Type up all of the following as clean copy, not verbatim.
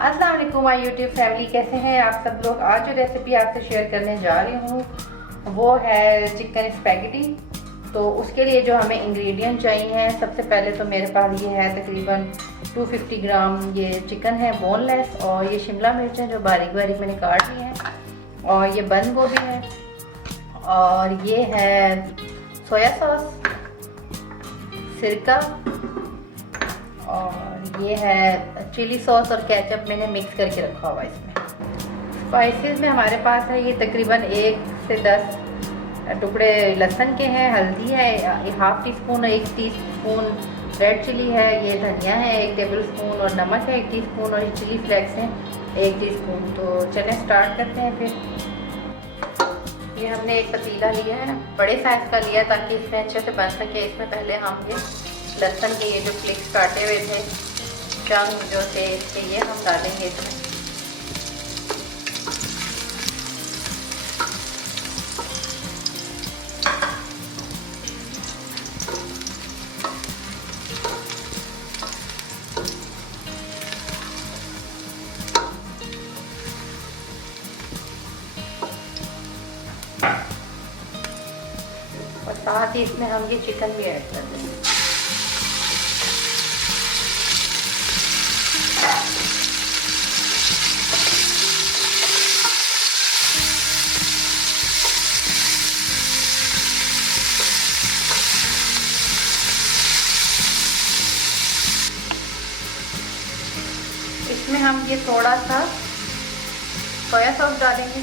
अस्सलाम वालेकुम my YouTube family, कैसे हैं आप सब लोग। आज जो रेसिपी आपसे शेयर करने जा रही हूँ वो है चिकन स्पैगेटी। तो उसके लिए जो हमें इंग्रेडिएंट चाहिए हैं, सबसे पहले तो मेरे पास ये है तकरीबन 250 ग्राम ये चिकन है बोनलेस, और ये शिमला मिर्च है जो बारीक बारीक मैंने काट ली है, और ये बंद गोभी है, और ये है सोया सॉस, सिरका, और ये है चिली सॉस और केचप मैंने मिक्स करके रखा हुआ है। इसमें स्पाइसेस में हमारे पास है ये तकरीबन 1 से 10 टुकड़े लहसुन के हैं, हल्दी है 1/2 टीस्पून, 1 टीस्पून रेड चिली है, ये धनिया है 1 टेबल स्पून, और नमक है 1 टीस्पून, और ये चिली फ्लेक्स हैं 1 टीस्पून। तो चलें स्टार्ट करते हैं। फिर ये हमने एक पतीला लिया है, बड़े साइज़ का लिया ताकि इसमें अच्छे से बन सके। इसमें पहले हम ये लहसुन के ये जो फ्लिक्स काटे हुए थे, चंक जो थे इसके, ये हम डालेंगे इसमें। और साथ ही इसमें हम ये चिकन भी ऐड कर देंगे। इसमें हम ये थोड़ा सा सोया सॉस डालेंगे,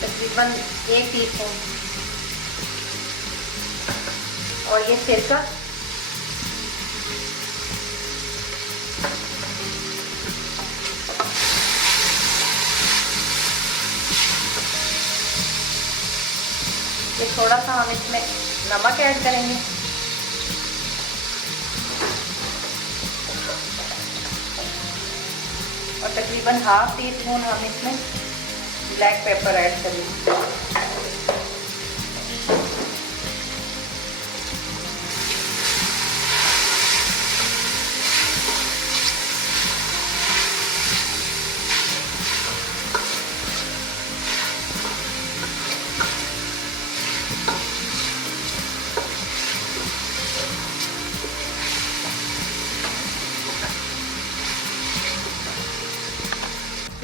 तकरीबन 1 टीस्पून, और ये सिरका, ये थोड़ा सा हम इसमें नमक ऐड करेंगे, और तकरीबन 1/2 टीस्पून हम इसमें ब्लैक पेपर ऐड करेंगे।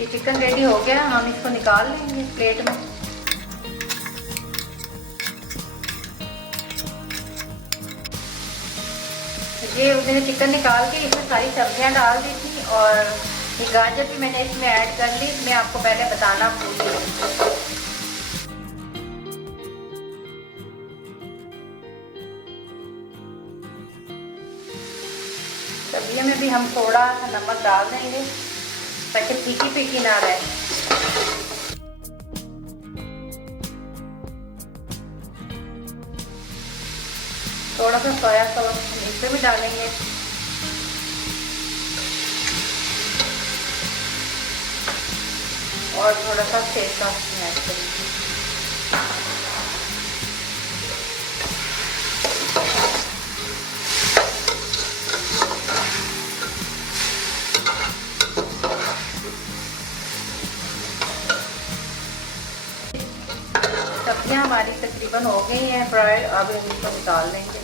ये चिकन रेडी हो गया, हम इसको निकाल लेंगे प्लेट में। ये मैंने चिकन निकाल के इसमें सारी सब्जियां डाल दी थी, और ये गाजर भी मैंने इसमें ऐड कर ली। मैं आपको पहले बताना भूल गई। सब्जियों में भी हम थोड़ा सा नमक डाल देंगे ताकि फीकी फीकी ना रहे। थोड़ा सा सोया सॉस इसमें भी डालेंगे, और थोड़ा सा सिरका ऐड करेंगे। सब्जियां हमारी तकरीबन हो गई हैं फ्राइड, अब हम इसको निकाल लेंगे।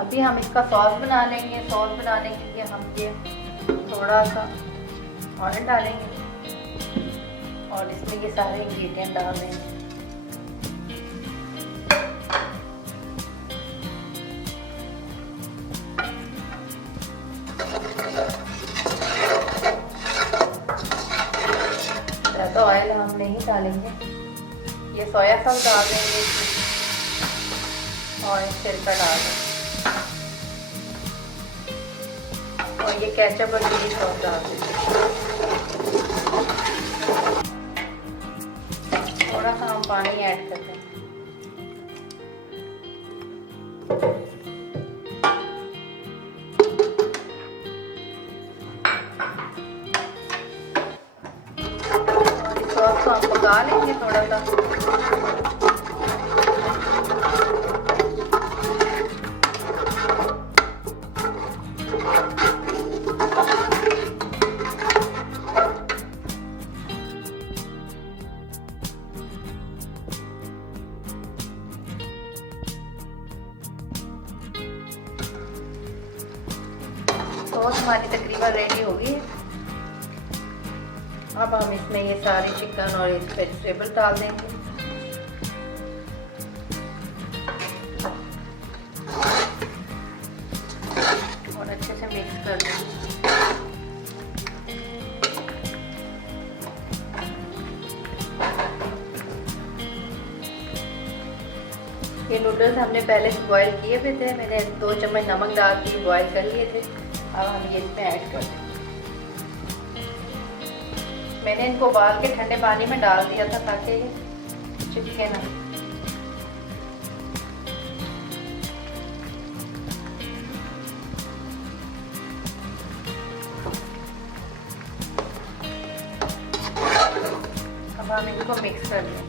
अभी हम इसका सॉस बना लेंगे। सॉस बनाने के लिए हम ये थोड़ा सा ऑयल डालेंगे, और इसमें ये सारे इंग्रेडिएंट डाल देंगे। ज़्यादा ऑयल हम नहीं डालेंगे, ये सोया सॉस डाल देंगे और सिरका डाल देंगे और ये केचप और चिली सॉस डाल देंगे। थोड़ा सा हम पानी ऐड कर देंगे। सॉस को हम पका लेंगे थोड़ा सा। सॉस हमारी तकरीबन रेडी हो गई है। अब हम इसमें ये सारे चिकन और वेजिटेबल डाल देंगे। और अच्छे से मिक्स कर देंगे। ये नूडल्स हमने पहले से बॉईल किए हुए थे। मैंने 2 चम्मच नमक डाल के बॉईल कर लिए थे। अब हम ये इसमें ऐड कर देंगे। मैंने इनको उबाल के ठंडे पानी में डाल दिया था ताकि ये चिपके ना। अब हम इनको मिक्स कर लेंगे।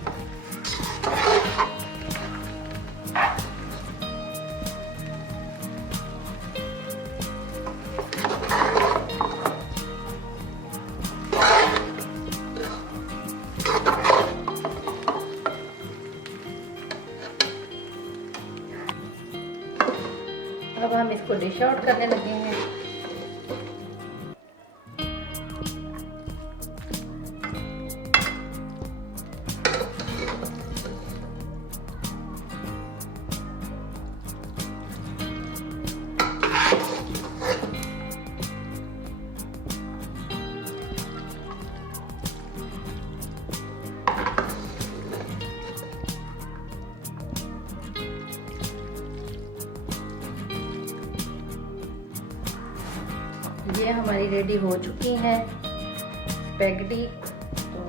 अब हम इसको डिश आउट करने लगे हैं। ये हमारी रेडी हो चुकी है स्पैगेटी। तो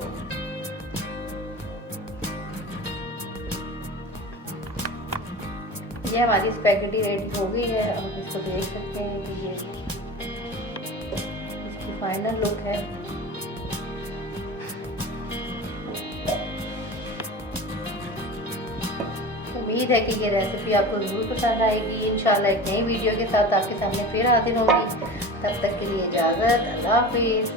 ये हमारी स्पैगेटी रेडी हो गई है। अब इसको देख सकते हैं कि ये इसकी फाइनल लुक है। उम्मीद है कि ये रेसिपी आपको ज़रूर पसंद आएगी। इंशाल्लाह एक नई वीडियो के साथ आपके सामने फिर हाजिर होंगी। तब तक के लिए इजाज़त। अल्लाह हाफिज़।